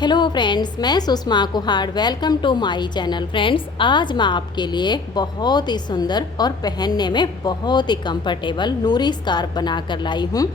Hello friends, मैं Sushma Kuhad. Welcome to my channel. Friends, आज मैं आपके लिए बहुत ही सुंदर और पहनने में बहुत ही कंफर्टेबल नूरी स्कार्फ बनाकर लाई हूँ।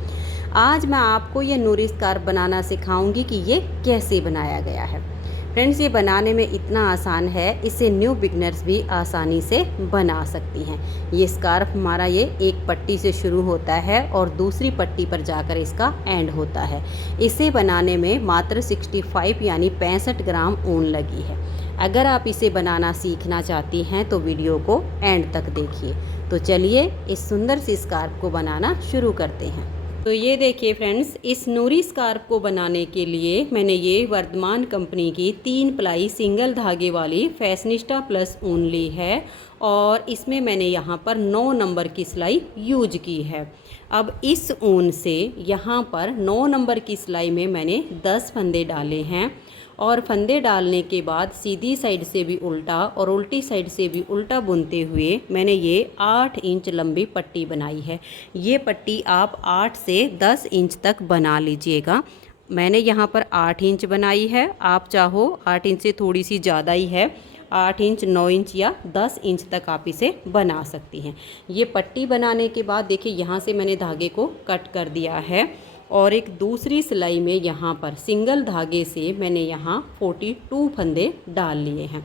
आज मैं आपको ये नूरी स्कार्फ बनाना सिखाऊंगी कि ये कैसे बनाया गया है। फ्रेंड्स, ये बनाने में इतना आसान है, इसे न्यू बिगनर्स भी आसानी से बना सकती हैं। ये स्कार्फ हमारा ये एक पट्टी से शुरू होता है और दूसरी पट्टी पर जाकर इसका एंड होता है। इसे बनाने में मात्र 65 यानी 65 ग्राम ऊन लगी है। अगर आप इसे बनाना सीखना चाहती हैं तो वीडियो को एंड तक देखिए। तो चलिए इस सुंदर सी स्कार्फ को बनाना शुरू करते हैं। तो ये देखिए फ्रेंड्स, इस नूरी स्कार्फ को बनाने के लिए मैंने ये वर्धमान कंपनी की 3 प्लाई सिंगल धागे वाली फैशनिस्टा प्लस ऊन ली है और इसमें मैंने यहाँ पर 9 नंबर की सिलाई यूज की है। अब इस ऊन से यहाँ पर 9 नंबर की सिलाई में मैंने 10 फंदे डाले हैं और फंदे डालने के बाद सीधी साइड से भी उल्टा और उल्टी साइड से भी उल्टा बुनते हुए मैंने ये 8 इंच लंबी पट्टी बनाई है। ये पट्टी आप 8 से 10 इंच तक बना लीजिएगा। मैंने यहाँ पर 8 इंच बनाई है, आप चाहो 8 इंच से थोड़ी सी ज़्यादा ही है, 8 इंच 9 इंच या 10 इंच तक आप इसे बना सकती हैं। ये पट्टी बनाने के बाद देखिए यहाँ से मैंने धागे को कट कर दिया है और एक दूसरी सिलाई में यहाँ पर सिंगल धागे से मैंने यहाँ 42 फंदे डाल लिए हैं।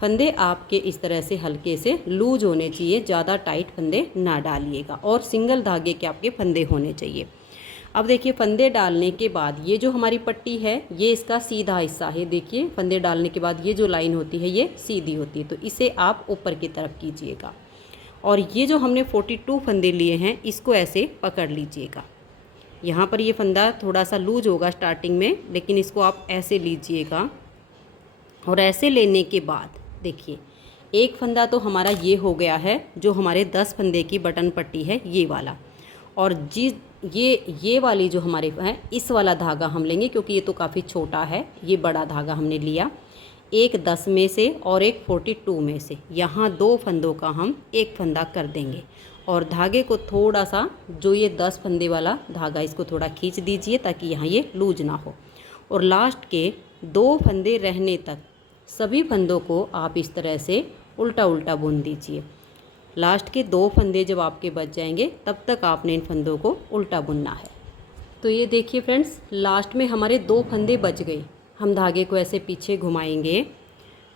फंदे आपके इस तरह से हल्के से लूज होने चाहिए, ज़्यादा टाइट फंदे ना डालिएगा और सिंगल धागे के आपके फंदे होने चाहिए। अब देखिए फंदे डालने के बाद ये जो हमारी पट्टी है ये इसका सीधा हिस्सा है। देखिए फंदे डालने के बाद ये जो लाइन होती है ये सीधी होती है, तो इसे आप ऊपर की तरफ कीजिएगा और ये जो हमने 42 फंदे लिए हैं इसको ऐसे पकड़ लीजिएगा। यहाँ पर ये फंदा थोड़ा सा लूज होगा स्टार्टिंग में, लेकिन इसको आप ऐसे लीजिएगा और ऐसे लेने के बाद देखिए एक फंदा तो हमारा ये हो गया है जो हमारे 10 फंदे की बटन पट्टी है ये वाला, और ये वाली जो हमारे है इस वाला धागा हम लेंगे क्योंकि ये तो काफ़ी छोटा है। ये बड़ा धागा हमने लिया, एक 10 में से और एक 42 में से, यहाँ 2 फंदों का हम एक फंदा कर देंगे और धागे को थोड़ा सा जो ये 10 फंदे वाला धागा इसको थोड़ा खींच दीजिए ताकि यहाँ ये लूज ना हो और लास्ट के 2 फंदे रहने तक सभी फंदों को आप इस तरह से उल्टा उल्टा बुन दीजिए। लास्ट के 2 फंदे जब आपके बच जाएंगे तब तक आपने इन फंदों को उल्टा बुनना है। तो ये देखिए फ्रेंड्स, लास्ट में हमारे 2 फंदे बच गए। हम धागे को ऐसे पीछे घुमाएंगे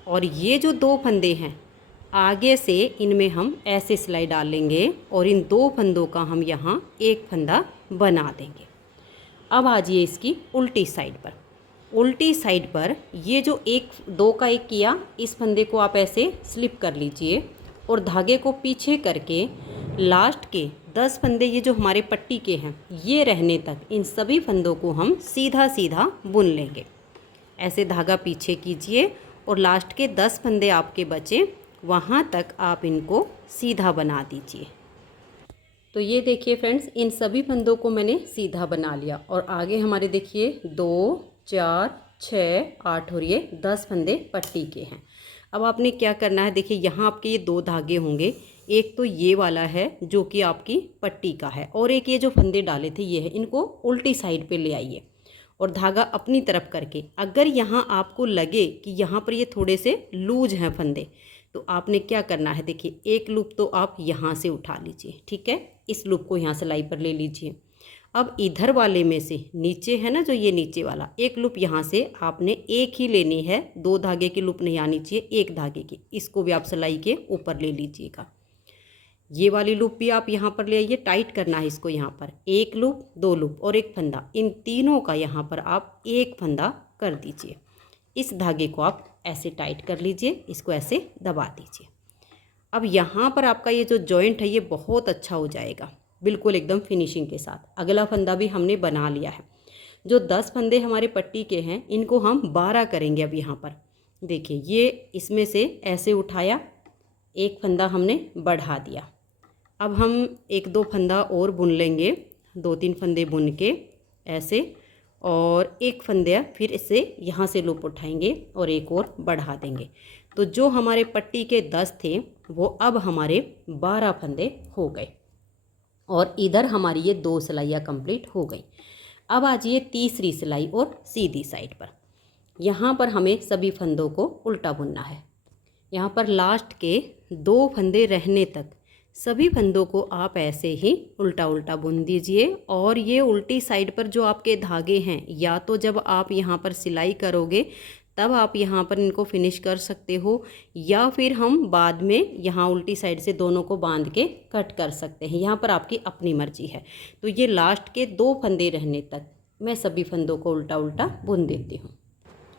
और ये जो 2 फंदे हैं आगे से इनमें हम ऐसे सिलाई डालेंगे और इन 2 फंदों का हम यहाँ एक फंदा बना देंगे। अब आ जाइए इसकी उल्टी साइड पर। उल्टी साइड पर ये जो 2 का 1 किया, इस फंदे को आप ऐसे स्लिप कर लीजिए और धागे को पीछे करके लास्ट के 10 फंदे ये जो हमारे पट्टी के हैं ये रहने तक इन सभी फंदों को हम सीधा सीधा बुन लेंगे। ऐसे धागा पीछे कीजिए और लास्ट के 10 फंदे आपके बचे वहाँ तक आप इनको सीधा बना दीजिए। तो ये देखिए फ्रेंड्स, इन सभी फंदों को मैंने सीधा बना लिया और आगे हमारे देखिए 2 4 6 8 और ये 10 फंदे पट्टी के हैं। अब आपने क्या करना है, देखिए यहाँ आपके ये 2 धागे होंगे, एक तो ये वाला है जो कि आपकी पट्टी का है और एक ये जो फंदे डाले थे ये है। इनको उल्टी साइड पे ले आइए और धागा अपनी तरफ करके, अगर यहाँ आपको लगे कि यहाँ पर ये थोड़े से लूज हैं फंदे तो आपने क्या करना है, देखिए एक लूप तो आप यहाँ से उठा लीजिए, ठीक है, इस लूप को यहाँ से लाई पर ले लीजिए। अब इधर वाले में से नीचे है ना जो ये नीचे वाला, एक लूप यहाँ से आपने एक ही लेनी है, 2 धागे की लूप नहीं आनी चाहिए, एक धागे की, इसको भी आप सिलाई के ऊपर ले लीजिएगा। ये वाली लूप भी आप यहाँ पर ले आइए, टाइट करना है इसको, यहाँ पर एक लूप 2 लूप और एक फंदा, इन तीनों का यहाँ पर आप एक फंदा कर दीजिए। इस धागे को आप ऐसे टाइट कर लीजिए, इसको ऐसे दबा दीजिए। अब यहाँ पर आपका ये जो जॉइंट है ये बहुत अच्छा हो जाएगा, बिल्कुल एकदम फिनिशिंग के साथ। अगला फंदा भी हमने बना लिया है। जो 10 फंदे हमारे पट्टी के हैं इनको हम 12 करेंगे। अब यहाँ पर देखिए ये इसमें से ऐसे उठाया, एक फंदा हमने बढ़ा दिया। अब हम 1-2 फंदा और बुन लेंगे, 2-3 फंदे बुन के ऐसे, और एक फंदे फिर इससे यहाँ से लूप उठाएंगे और एक और बढ़ा देंगे। तो जो हमारे पट्टी के 10 थे वो अब हमारे 12 फंदे हो गए और इधर हमारी ये 2 सिलाइयाँ कंप्लीट हो गई। अब आ जाइए तीसरी सिलाई और सीधी साइड पर। यहाँ पर हमें सभी फंदों को उल्टा बुनना है। यहाँ पर लास्ट के 2 फंदे रहने तक सभी फंदों को आप ऐसे ही उल्टा उल्टा बुन दीजिए। और ये उल्टी साइड पर जो आपके धागे हैं, या तो जब आप यहाँ पर सिलाई करोगे तब आप यहाँ पर इनको फिनिश कर सकते हो, या फिर हम बाद में यहाँ उल्टी साइड से दोनों को बांध के कट कर सकते हैं। यहाँ पर आपकी अपनी मर्जी है। तो ये लास्ट के 2 फंदे रहने तक मैं सभी फंदों को उल्टा उल्टा बुन देती हूँ।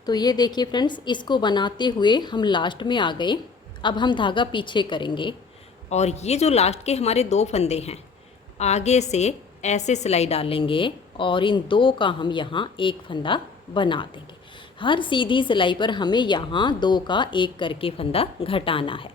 तो ये देखिए फ्रेंड्स, इसको बनाते हुए हम लास्ट में आ गए। अब हम धागा पीछे करेंगे और ये जो लास्ट के हमारे 2 फंदे हैं, आगे से ऐसे सिलाई डालेंगे और इन 2 का हम यहाँ एक फंदा बना देंगे। हर सीधी सिलाई पर हमें यहाँ 2 का एक करके फंदा घटाना है।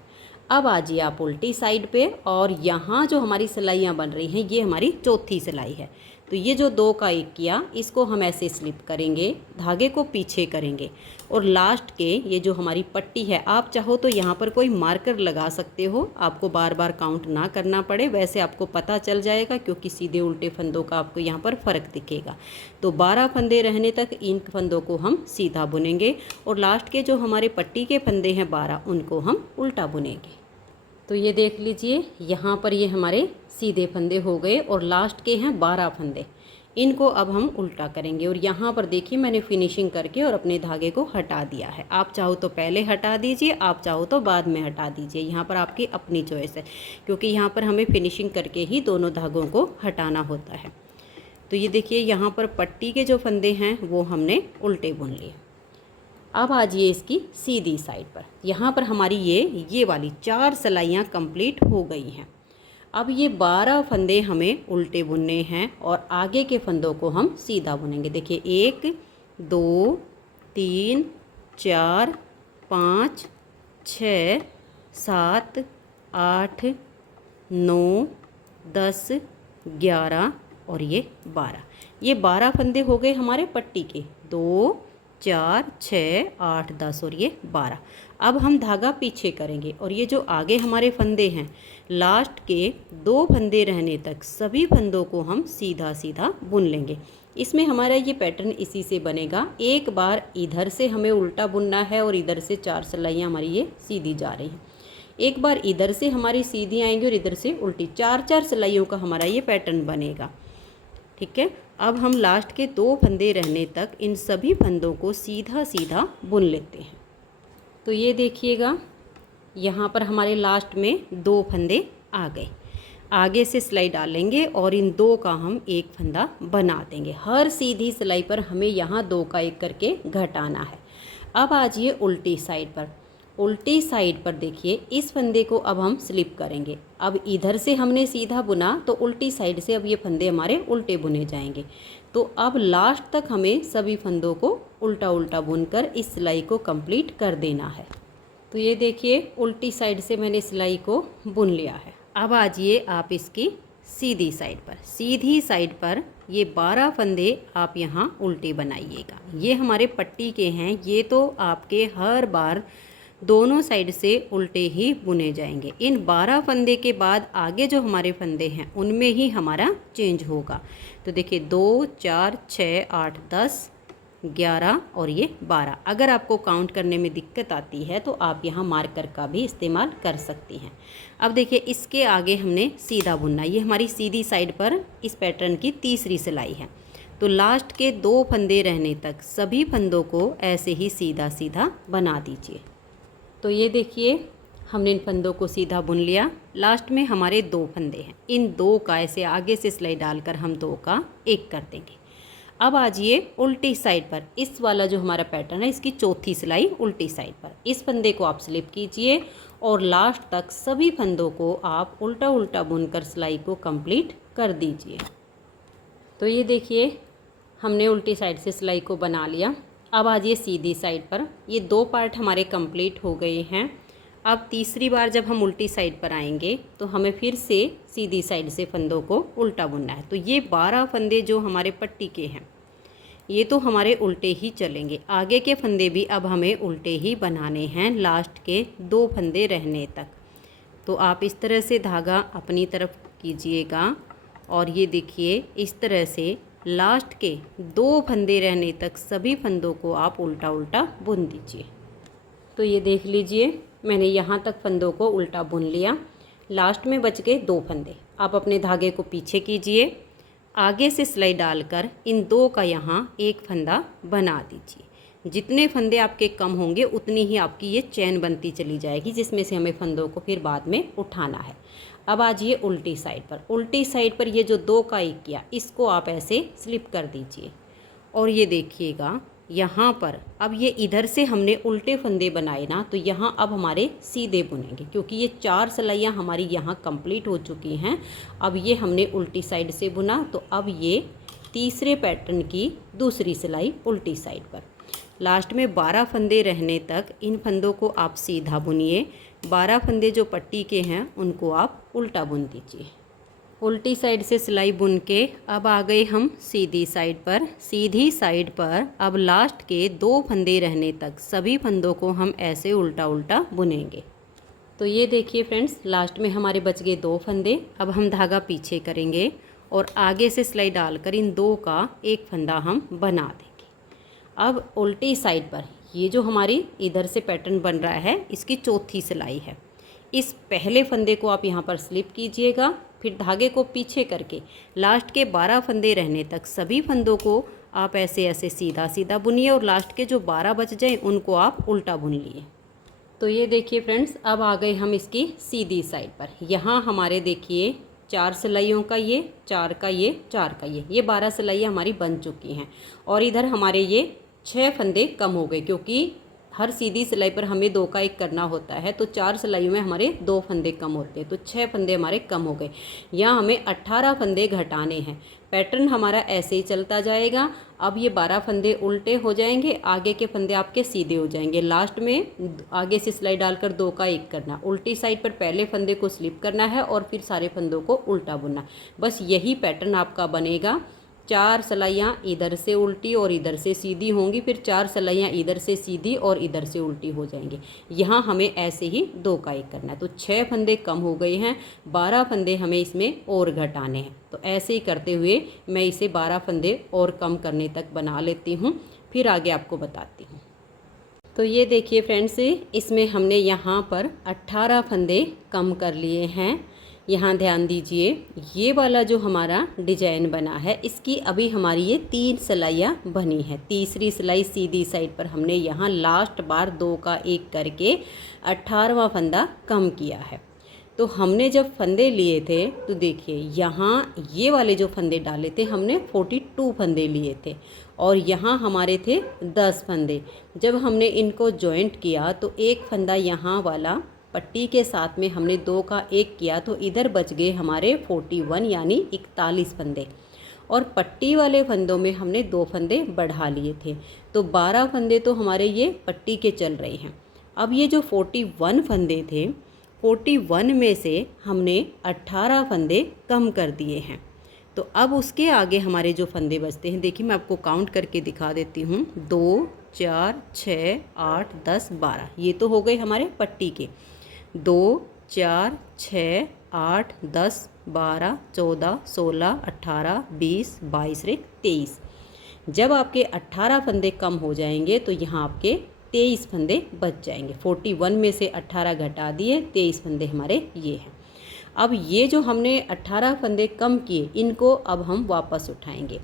अब आजिए आप उल्टी साइड पे, और यहाँ जो हमारी सिलाइयाँ बन रही हैं ये हमारी चौथी सिलाई है। तो ये जो 2 का एक किया, इसको हम ऐसे स्लिप करेंगे, धागे को पीछे करेंगे और लास्ट के ये जो हमारी पट्टी है, आप चाहो तो यहाँ पर कोई मार्कर लगा सकते हो, आपको बार बार काउंट ना करना पड़े, वैसे आपको पता चल जाएगा क्योंकि सीधे उल्टे फंदों का आपको यहाँ पर फ़र्क दिखेगा। तो 12 फंदे रहने तक इन फंदों को हम सीधा बुनेंगे और लास्ट के जो हमारे पट्टी के फंदे हैं 12, उनको हम उल्टा बुनेंगे। तो ये देख लीजिए, यहाँ पर ये हमारे सीधे फंदे हो गए और लास्ट के हैं 12 फंदे, इनको अब हम उल्टा करेंगे। और यहाँ पर देखिए मैंने फिनिशिंग करके और अपने धागे को हटा दिया है। आप चाहो तो पहले हटा दीजिए, आप चाहो तो बाद में हटा दीजिए, यहाँ पर आपकी अपनी चॉइस है, क्योंकि यहाँ पर हमें फिनिशिंग करके ही दोनों धागों को हटाना होता है। तो ये देखिए, यहाँ पर पट्टी के जो फंदे हैं वो हमने उल्टे बुन लिए। अब आजिए इसकी सीधी साइड पर। यहाँ पर हमारी ये वाली 4 सिलाइयाँ कंप्लीट हो गई हैं। अब ये 12 फंदे हमें उल्टे बुनने हैं और आगे के फंदों को हम सीधा बुनेंगे। देखिए 1 2 3 4 5 6 7 8 9 10 11 और ये 12। ये 12 फंदे हो गए हमारे पट्टी के, 2 4 6 8 10 और ये 12। अब हम धागा पीछे करेंगे और ये जो आगे हमारे फंदे हैं, लास्ट के 2 फंदे रहने तक सभी फंदों को हम सीधा सीधा बुन लेंगे। इसमें हमारा ये पैटर्न इसी से बनेगा। एक बार इधर से हमें उल्टा बुनना है और इधर से 4 सिलाइयाँ हमारी ये सीधी जा रही हैं। एक बार इधर से हमारी सीधी आएंगी और इधर से उल्टी, 4 सिलाइयों का हमारा ये पैटर्न बनेगा। ठीक है, अब हम लास्ट के 2 फंदे रहने तक इन सभी फंदों को सीधा सीधा बुन लेते हैं। तो ये देखिएगा, यहाँ पर हमारे लास्ट में 2 फंदे आ गए। आगे से सिलाई डालेंगे और इन 2 का हम एक फंदा बना देंगे। हर सीधी सिलाई पर हमें यहाँ 2 का एक करके घटाना है। अब आजिए उल्टी साइड पर। उल्टी साइड पर देखिए, इस फंदे को अब हम स्लिप करेंगे। अब इधर से हमने सीधा बुना तो उल्टी साइड से अब ये फंदे हमारे उल्टे बुने जाएंगे। तो अब लास्ट तक हमें सभी फंदों को उल्टा उल्टा बुनकर इस सिलाई को कंप्लीट कर देना है। तो ये देखिए, उल्टी साइड से मैंने सिलाई को बुन लिया है। अब आजिए आप इसकी सीधी साइड पर। सीधी साइड पर ये 12 फंदे आप यहाँ उल्टे बनाइएगा। ये हमारे पट्टी के हैं, ये तो आपके हर बार दोनों साइड से उल्टे ही बुने जाएंगे। इन 12 फंदे के बाद आगे जो हमारे फंदे हैं उनमें ही हमारा चेंज होगा। तो देखिए 2 4 6 8 10 11 और ये 12। अगर आपको काउंट करने में दिक्कत आती है तो आप यहाँ मार्कर का भी इस्तेमाल कर सकती हैं। अब देखिए, इसके आगे हमने सीधा बुनना। ये हमारी सीधी साइड पर इस पैटर्न की तीसरी सिलाई है। तो लास्ट के 2 फंदे रहने तक सभी फंदों को ऐसे ही सीधा सीधा बना दीजिए। तो ये देखिए, हमने इन फंदों को सीधा बुन लिया। लास्ट में हमारे 2 फंदे हैं, इन 2 का ऐसे आगे से सिलाई डालकर हम 2 का एक कर देंगे। अब आजिए उल्टी साइड पर। इस वाला जो हमारा पैटर्न है, इसकी चौथी सिलाई उल्टी साइड पर। इस फंदे को आप स्लिप कीजिए और लास्ट तक सभी फंदों को आप उल्टा उल्टा बुनकर सिलाई को कंप्लीट कर दीजिए। तो ये देखिए, हमने उल्टी साइड से सिलाई को बना लिया। अब आजिए सीधी साइड पर। ये 2 पार्ट हमारे कंप्लीट हो गए हैं। अब तीसरी बार जब हम उल्टी साइड पर आएंगे तो हमें फिर से सीधी साइड से फंदों को उल्टा बुनना है। तो ये 12 फंदे जो हमारे पट्टी के हैं, ये तो हमारे उल्टे ही चलेंगे। आगे के फंदे भी अब हमें उल्टे ही बनाने हैं लास्ट के 2 फंदे रहने तक। तो आप इस तरह से धागा अपनी तरफ कीजिएगा और ये देखिए, इस तरह से लास्ट के 2 फंदे रहने तक सभी फंदों को आप उल्टा उल्टा बुन दीजिए। तो ये देख लीजिए, मैंने यहाँ तक फंदों को उल्टा बुन लिया। लास्ट में बच गए 2 फंदे। आप अपने धागे को पीछे कीजिए, आगे से सिलाई डालकर इन 2 का यहाँ एक फंदा बना दीजिए। जितने फंदे आपके कम होंगे उतनी ही आपकी ये चैन बनती चली जाएगी, जिसमें से हमें फंदों को फिर बाद में उठाना है। अब आ जाइए उल्टी साइड पर। उल्टी साइड पर ये जो 2 का 1 किया, इसको आप ऐसे स्लिप कर दीजिए और ये देखिएगा यहाँ पर अब ये इधर से हमने उल्टे फंदे बनाए ना, तो यहाँ अब हमारे सीधे बुनेंगे, क्योंकि ये 4 सिलाइयाँ हमारी यहाँ कंप्लीट हो चुकी हैं। अब ये हमने उल्टी साइड से बुना, तो अब ये तीसरे पैटर्न की दूसरी सिलाई उल्टी साइड पर। लास्ट में 12 फंदे रहने तक इन फंदों को आप सीधा बुनिए। 12 फंदे जो पट्टी के हैं उनको आप उल्टा बुन दीजिए। उल्टी साइड से सिलाई बुन के अब आ गए हम सीधी साइड पर। सीधी साइड पर अब लास्ट के 2 फंदे रहने तक सभी फंदों को हम ऐसे उल्टा उल्टा बुनेंगे। तो ये देखिए फ्रेंड्स, लास्ट में हमारे बच गए 2 फंदे। अब हम धागा पीछे करेंगे और आगे से सिलाई डालकर इन 2 का एक फंदा हम बना देंगे। अब उल्टी साइड पर ये जो हमारी इधर से पैटर्न बन रहा है, इसकी चौथी सिलाई है। इस पहले फंदे को आप यहाँ पर स्लिप कीजिएगा, फिर धागे को पीछे करके लास्ट के 12 फंदे रहने तक सभी फंदों को आप ऐसे ऐसे सीधा सीधा बुनिए और लास्ट के जो 12 बच जाए उनको आप उल्टा बुन लिए। तो ये देखिए फ्रेंड्स, अब आ गए हम इसकी सीधी साइड पर। यहाँ हमारे देखिए 4 सिलाइयों का ये, 4 का ये, 4 का ये 12 सिलाइयाँ हमारी बन चुकी हैं। और इधर हमारे ये 6 फंदे कम हो गए, क्योंकि हर सीधी सिलाई पर हमें 2 का 1 करना होता है, तो 4 सिलाइयों में हमारे 2 फंदे कम होते हैं, तो 6 फंदे हमारे कम हो गए। यहाँ हमें 18 फंदे घटाने हैं। पैटर्न हमारा ऐसे ही चलता जाएगा। अब ये 12 फंदे उल्टे हो जाएंगे, आगे के फंदे आपके सीधे हो जाएंगे। लास्ट में आगे से सिलाई डालकर 2 का 1 करना, उल्टी साइड पर पहले फंदे को स्लिप करना है और फिर सारे फंदों को उल्टा बुनना। बस यही पैटर्न आपका बनेगा। 4 सिलाइयाँ इधर से उल्टी और इधर से सीधी होंगी, फिर 4 सिलाइयाँ इधर से सीधी और इधर से उल्टी हो जाएंगी। यहाँ हमें ऐसे ही 2 का 1 करना है। तो 6 फंदे कम हो गए हैं, 12 फंदे हमें इसमें और घटाने हैं। तो ऐसे ही करते हुए मैं इसे 12 फंदे और कम करने तक बना लेती हूँ, फिर आगे आपको बताती हूँ। तो ये देखिए फ्रेंड्स, इसमें हमने यहाँ पर 18 फंदे कम कर लिए हैं। यहाँ ध्यान दीजिए, ये वाला जो हमारा डिजाइन बना है, इसकी अभी हमारी ये 3 सिलाइयाँ बनी है। तीसरी सिलाई सीधी साइड पर हमने यहाँ लास्ट बार 2 का 1 करके 18वां फंदा कम किया है। तो हमने जब फंदे लिए थे, तो देखिए यहाँ ये वाले जो फंदे डाले थे हमने 42 फंदे लिए थे और यहाँ हमारे थे 10 फंदे। जब हमने इनको जॉइंट किया तो एक फंदा यहाँ वाला पट्टी के साथ में हमने 2 का 1 किया, तो इधर बच गए हमारे 41 यानी 41 फंदे। और पट्टी वाले फंदों में हमने 2 फंदे बढ़ा लिए थे, तो 12 फंदे तो हमारे ये पट्टी के चल रहे हैं। अब ये जो 41 फंदे थे, 41 में से हमने 18 फंदे कम कर दिए हैं। तो अब उसके आगे हमारे जो फंदे बचते हैं, देखिए मैं आपको काउंट करके दिखा देती हूँ। 2, 4, 6, 8, 10, 12 ये तो हो गए हमारे पट्टी के। 2, 4, 6, 8, 10, 12, 14, 16, 18, 20, 22 रे 23। जब आपके 18 फंदे कम हो जाएंगे तो यहाँ आपके 23 फंदे बच जाएंगे। 41 में से 18 घटा दिए, 23 फंदे हमारे ये हैं। अब ये जो हमने 18 फंदे कम किए, इनको अब हम वापस उठाएंगे।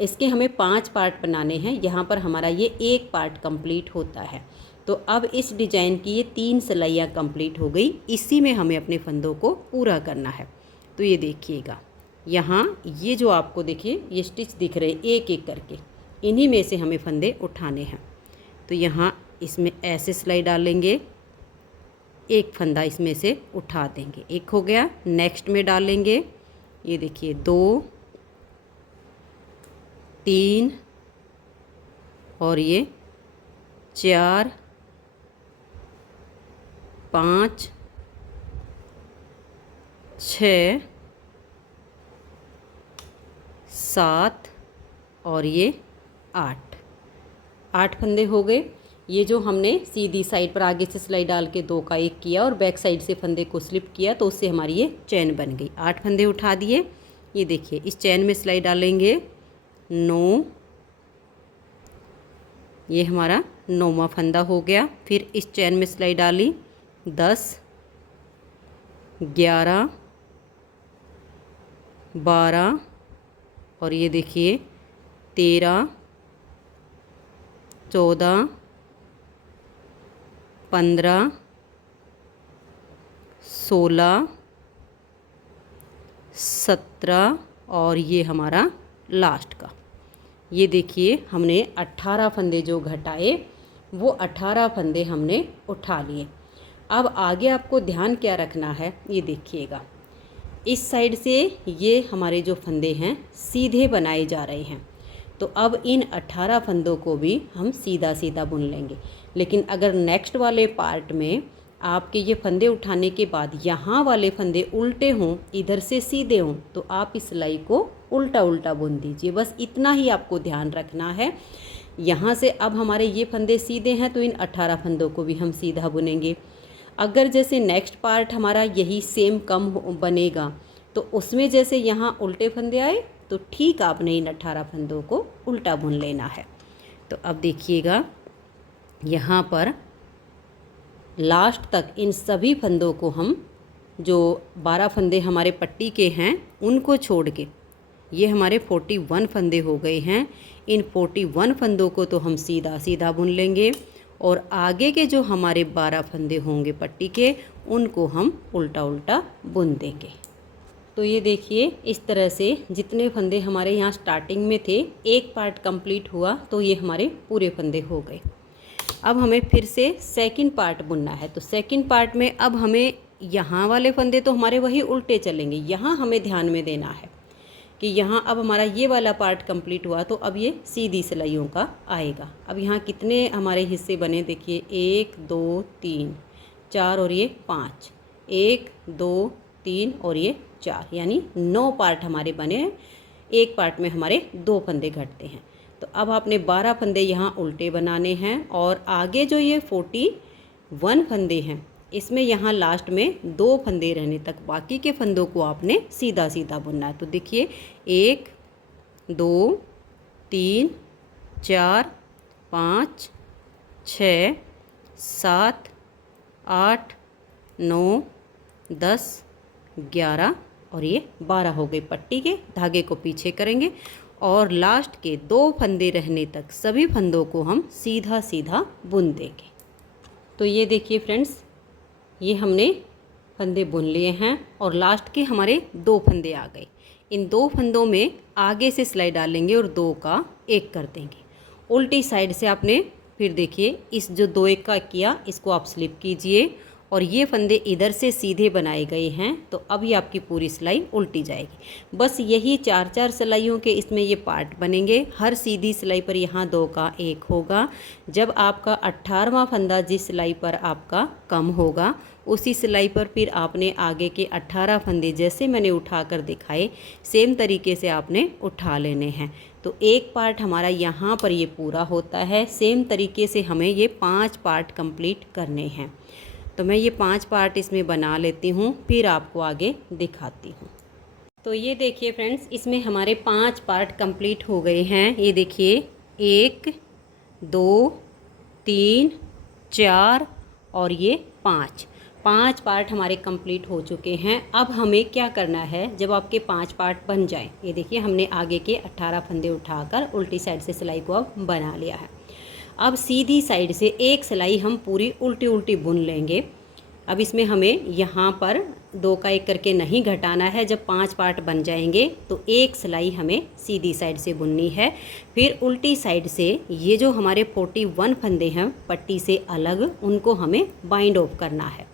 इसके हमें 5 पार्ट बनाने हैं। यहाँ पर हमारा ये 1 पार्ट कंप्लीट होता है। तो अब इस डिजाइन की ये 3 सिलाइयाँ कंप्लीट हो गई। इसी में हमें अपने फंदों को पूरा करना है। तो ये देखिएगा, यहाँ ये जो आपको देखिए ये स्टिच दिख रहे हैं एक एक करके, इन्हीं में से हमें फंदे उठाने हैं। तो यहाँ इसमें ऐसे सिलाई डालेंगे, एक फंदा इसमें से उठा देंगे, एक हो गया। नेक्स्ट में डालेंगे, ये देखिए 2, 3 और ये 4, 5, 6, 7 और ये 8 फंदे हो गए। ये जो हमने सीधी साइड पर आगे से सिलाई डाल के 2 का 1 किया और बैक साइड से फंदे को स्लिप किया, तो उससे हमारी ये चैन बन गई। 8 फंदे उठा दिए। ये देखिए इस चैन में सिलाई डालेंगे 9, ये हमारा 9वां फंदा हो गया। फिर इस चैन में सिलाई डाली 10, 11, 12 और ये देखिए 13, 14, 15, 16, 17 और ये हमारा लास्ट का। ये देखिए हमने 18 फंदे जो घटाए वो 18 फंदे हमने उठा लिए। अब आगे आपको ध्यान क्या रखना है, ये देखिएगा इस साइड से ये हमारे जो फंदे हैं सीधे बनाए जा रहे हैं, तो अब इन 18 फंदों को भी हम सीधा सीधा बुन लेंगे। लेकिन अगर नेक्स्ट वाले पार्ट में आपके ये फंदे उठाने के बाद यहाँ वाले फंदे उल्टे हों, इधर से सीधे हों, तो आप इस सिलाई को उल्टा उल्टा बुन दीजिए। बस इतना ही आपको ध्यान रखना है। यहाँ से अब हमारे ये फंदे सीधे हैं तो इन 18 फंदों को भी हम सीधा बुनेंगे। अगर जैसे नेक्स्ट पार्ट हमारा यही सेम कम बनेगा तो उसमें जैसे यहाँ उल्टे फंदे आए तो ठीक आपने इन 18 फंदों को उल्टा बुन लेना है। तो अब देखिएगा यहाँ पर लास्ट तक इन सभी फंदों को हम जो 12 फंदे हमारे पट्टी के हैं उनको छोड़ के ये हमारे 41 फंदे हो गए हैं। इन 41 फंदों को तो हम सीधा सीधा बुन लेंगे और आगे के जो हमारे 12 फंदे होंगे पट्टी के उनको हम उल्टा उल्टा बुन देंगे। तो ये देखिए इस तरह से जितने फंदे हमारे यहाँ स्टार्टिंग में थे, एक पार्ट कंप्लीट हुआ तो ये हमारे पूरे फंदे हो गए। अब हमें फिर से सेकंड पार्ट बुनना है। तो सेकंड पार्ट में अब हमें यहाँ वाले फंदे तो हमारे वही उल्टे चलेंगे। यहाँ हमें ध्यान में देना है कि यहाँ अब हमारा ये वाला पार्ट कंप्लीट हुआ तो अब ये सीधी सिलाइयों का आएगा। अब यहाँ कितने हमारे हिस्से बने देखिए, 1 2 3 4 और ये 5, 1 2 3 और ये 4, यानी 9 पार्ट हमारे बने। एक पार्ट में हमारे 2 फंदे घटते हैं। तो अब आपने 12 फंदे यहाँ उल्टे बनाने हैं और आगे जो ये 41 फंदे हैं इसमें यहाँ लास्ट में 2 फंदे रहने तक बाकी के फंदों को आपने सीधा सीधा बुनना है। तो देखिए 1 2 3 4 5 6 7 8 9 10 11 और ये 12 हो गए पट्टी के। धागे को पीछे करेंगे और लास्ट के 2 फंदे रहने तक सभी फंदों को हम सीधा सीधा बुन देंगे। तो ये देखिए फ्रेंड्स, ये हमने फंदे बुन लिए हैं और लास्ट के हमारे 2 फंदे आ गए। इन 2 फंदों में आगे से सिलाई डालेंगे और 2 का 1 कर देंगे। उल्टी साइड से आपने फिर देखिए इस जो 2 1 का किया इसको आप स्लिप कीजिए और ये फंदे इधर से सीधे बनाए गए हैं तो अभी आपकी पूरी सिलाई उल्टी जाएगी। बस यही 4-4 सिलाइयों के इसमें ये पार्ट बनेंगे। हर सीधी सिलाई पर यहाँ 2 का 1 होगा। जब आपका 18वां फंदा जिस सिलाई पर आपका कम होगा उसी सिलाई पर फिर आपने आगे के 18 फंदे जैसे मैंने उठा कर दिखाए सेम तरीके से आपने उठा लेने हैं। तो एक पार्ट हमारा यहाँ पर ये पूरा होता है। सेम तरीके से हमें ये 5 पार्ट कंप्लीट करने हैं। तो मैं ये 5 पार्ट इसमें बना लेती हूँ, फिर आपको आगे दिखाती हूँ। तो ये देखिए फ्रेंड्स, इसमें हमारे 5 पार्ट कंप्लीट हो गए हैं। ये देखिए 1 2 3 4 और ये 5 पार्ट हमारे कंप्लीट हो चुके हैं। अब हमें क्या करना है, जब आपके 5 पार्ट बन जाएं, ये देखिए हमने आगे के 18 फंदे उठाकर उल्टी साइड से सिलाई को अब बना लिया है। अब सीधी साइड से एक सिलाई हम पूरी उल्टी उल्टी बुन लेंगे। अब इसमें हमें यहाँ पर 2 का 1 करके नहीं घटाना है। जब 5 पार्ट बन जाएंगे तो एक सिलाई हमें सीधी साइड से बुननी है। फिर उल्टी साइड से ये जो हमारे 41 फंदे हैं पट्टी से अलग, उनको हमें बाइंड ऑफ करना है।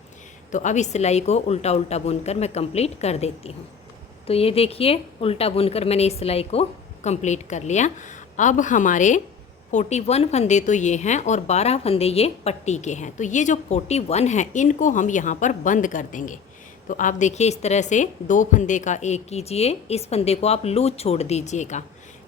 तो अब इस सिलाई को उल्टा उल्टा बुनकर मैं कंप्लीट कर देती हूँ। तो ये देखिए उल्टा बुनकर मैंने इस सिलाई को कंप्लीट कर लिया। अब हमारे 41 फंदे तो ये हैं और 12 फंदे ये पट्टी के हैं। तो ये जो 41 हैं इनको हम यहाँ पर बंद कर देंगे। तो आप देखिए इस तरह से 2 फंदे का 1 कीजिए। इस फंदे को आप लूज छोड़ दीजिएगा।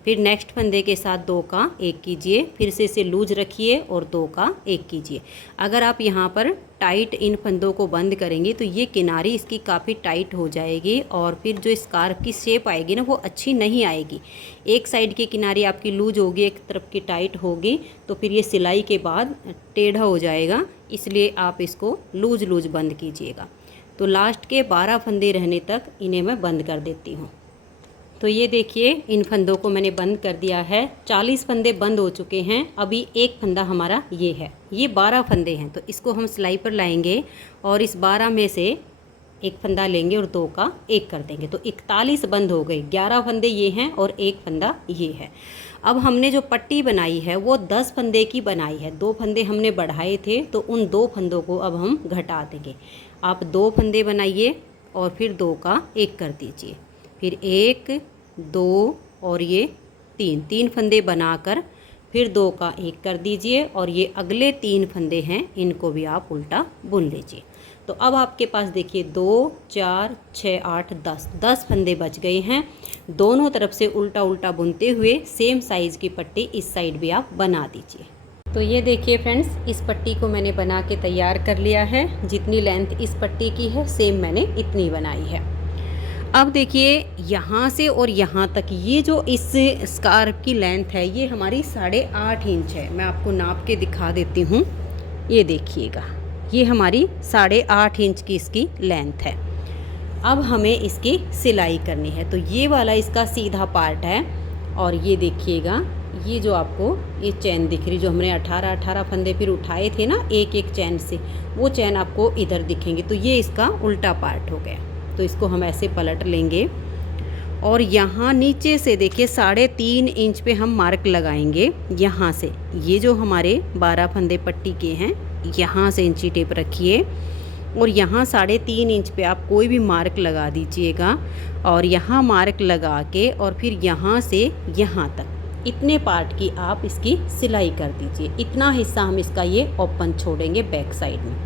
फिर नेक्स्ट फंदे के साथ 2 का 1 कीजिए, फिर से इसे लूज रखिए और 2 का 1 कीजिए। अगर आप यहाँ पर टाइट इन फंदों को बंद करेंगे तो ये किनारी इसकी काफ़ी टाइट हो जाएगी और फिर जो स्कार्फ की शेप आएगी ना वो अच्छी नहीं आएगी। एक साइड की किनारी आपकी लूज होगी, एक तरफ की टाइट होगी, तो फिर ये सिलाई के बाद टेढ़ा हो जाएगा, इसलिए आप इसको लूज बंद कीजिएगा। तो लास्ट के 12 फंदे रहने तक इन्हें मैं बंद कर देती हूँ। तो ये देखिए इन फंदों को मैंने बंद कर दिया है। 40 फंदे बंद हो चुके हैं। अभी एक फंदा हमारा ये है, ये 12 फंदे हैं, तो इसको हम सिलाई पर लाएंगे और इस 12 में से एक फंदा लेंगे और 2 का 1 कर देंगे, तो 41 बंद हो गए। 11 फंदे ये हैं और एक फंदा ये है। अब हमने जो पट्टी बनाई है वो 10 फंदे की बनाई है। 2 फंदे हमने बढ़ाए थे, तो उन 2 फंदों को अब हम घटा देंगे। आप 2 फंदे बनाइए और फिर 2 का 1 कर दीजिए, फिर 1 2 और ये 3 फंदे बनाकर फिर 2 का 1 कर दीजिए और ये अगले 3 फंदे हैं, इनको भी आप उल्टा बुन लीजिए। तो अब आपके पास देखिए 2 4 6 8 10 फंदे बच गए हैं। दोनों तरफ से उल्टा बुनते हुए सेम साइज़ की पट्टी इस साइड भी आप बना दीजिए। तो ये देखिए फ्रेंड्स, इस पट्टी को मैंने बना के तैयार कर लिया है। जितनी लेंथ इस पट्टी की है सेम मैंने इतनी बनाई है। अब देखिए यहाँ से और यहाँ तक ये जो इस स्कार्फ की लेंथ है ये हमारी 8.5 इंच है। मैं आपको नाप के दिखा देती हूँ, ये देखिएगा, ये हमारी 8.5 इंच की इसकी लेंथ है। अब हमें इसकी सिलाई करनी है। तो ये वाला इसका सीधा पार्ट है और ये देखिएगा, ये जो आपको ये चैन दिख रही, जो हमने 18 फंदे फिर उठाए थे ना एक चैन से, वो चैन आपको इधर दिखेंगे, तो ये इसका उल्टा पार्ट हो गया। तो इसको हम ऐसे पलट लेंगे और यहाँ नीचे से देखिए 3.5 इंच पे हम मार्क लगाएंगे। यहाँ से ये जो हमारे 12 फंदे पट्टी के हैं, यहाँ से इंची टेप रखिए और यहाँ 3.5 इंच पे आप कोई भी मार्क लगा दीजिएगा और यहाँ मार्क लगा के और फिर यहाँ से यहाँ तक इतने पार्ट की आप इसकी सिलाई कर दीजिए। इतना हिस्सा हम इसका ये ओपन छोड़ेंगे बैक साइड में।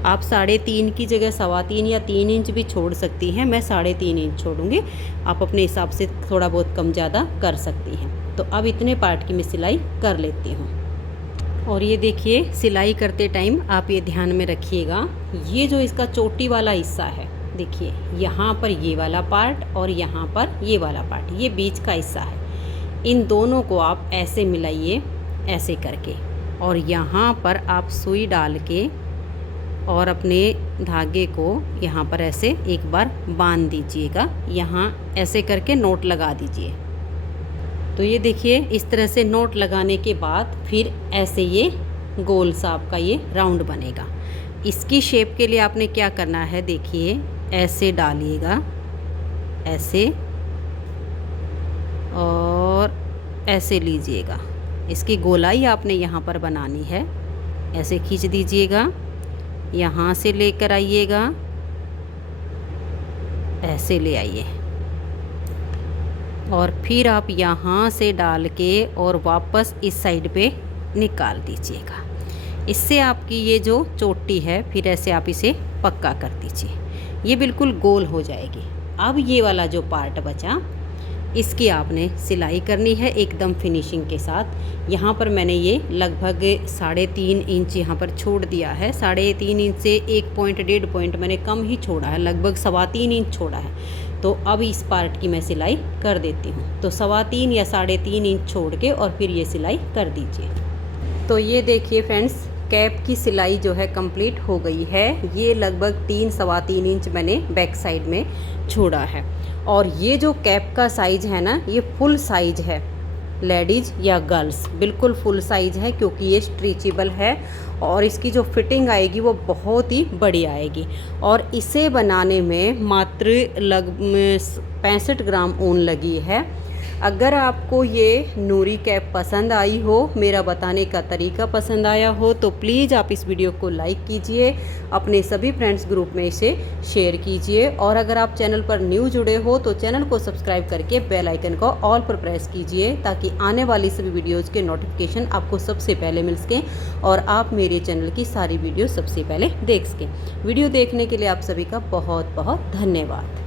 आप 3.5 की जगह 3.25 या 3 इंच भी छोड़ सकती हैं, मैं 3.5 इंच छोड़ूंगी, आप अपने हिसाब से थोड़ा बहुत कम ज़्यादा कर सकती हैं। तो अब इतने पार्ट की मैं सिलाई कर लेती हूँ। और ये देखिए सिलाई करते टाइम आप ये ध्यान में रखिएगा, ये जो इसका चोटी वाला हिस्सा है, देखिए यहाँ पर ये वाला पार्ट और यहाँ पर ये वाला पार्ट, ये बीच का हिस्सा है। इन दोनों को आप ऐसे मिलाइए, ऐसे करके, और यहाँ पर आप सुई डाल के और अपने धागे को यहाँ पर ऐसे एक बार बांध दीजिएगा। यहाँ ऐसे करके नोट लगा दीजिए। तो ये देखिए इस तरह से नोट लगाने के बाद फिर ऐसे ये गोल सा आपका ये राउंड बनेगा। इसकी शेप के लिए आपने क्या करना है, देखिए ऐसे डालिएगा, ऐसे और ऐसे लीजिएगा। इसकी गोलाई आपने यहाँ पर बनानी है, ऐसे खींच दीजिएगा, यहाँ से लेकर आइएगा, ऐसे ले आइए और फिर आप यहाँ से डाल के और वापस इस साइड पे निकाल दीजिएगा। इससे आपकी ये जो चोटी है फिर ऐसे आप इसे पक्का कर दीजिए, ये बिल्कुल गोल हो जाएगी। अब ये वाला जो पार्ट बचा इसकी आपने सिलाई करनी है एकदम फिनिशिंग के साथ। यहाँ पर मैंने ये लगभग 3.5 इंच यहाँ पर छोड़ दिया है। 3.5 इंच से 1 पॉइंट 1.5 पॉइंट मैंने कम ही छोड़ा है, लगभग 3.25 इंच छोड़ा है। तो अब इस पार्ट की मैं सिलाई कर देती हूँ। तो 3.25 या 3.5 इंच छोड़ के और फिर ये सिलाई कर दीजिए। तो ये देखिए फ्रेंड्स, कैप की सिलाई जो है कंप्लीट हो गई है। ये लगभग 3-3.25 इंच मैंने बैक साइड में छोड़ा है। और ये जो कैप का साइज़ है ना, ये फुल साइज़ है, लेडीज़ या गर्ल्स बिल्कुल फुल साइज़ है, क्योंकि ये स्ट्रेचेबल है और इसकी जो फिटिंग आएगी वो बहुत ही बड़ी आएगी। और इसे बनाने में मात्र 65 ग्राम ऊन लगी है। अगर आपको ये नूरी कैप पसंद आई हो, मेरा बताने का तरीका पसंद आया हो, तो प्लीज़ आप इस वीडियो को लाइक कीजिए, अपने सभी फ्रेंड्स ग्रुप में इसे शेयर कीजिए। और अगर आप चैनल पर न्यू जुड़े हो तो चैनल को सब्सक्राइब करके बेल आइकन को ऑल पर प्रेस कीजिए, ताकि आने वाली सभी वीडियोज़ के नोटिफिकेशन आपको सबसे पहले मिल सकें और आप मेरे चैनल की सारी वीडियो सबसे पहले देख सकें। वीडियो देखने के लिए आप सभी का बहुत बहुत धन्यवाद।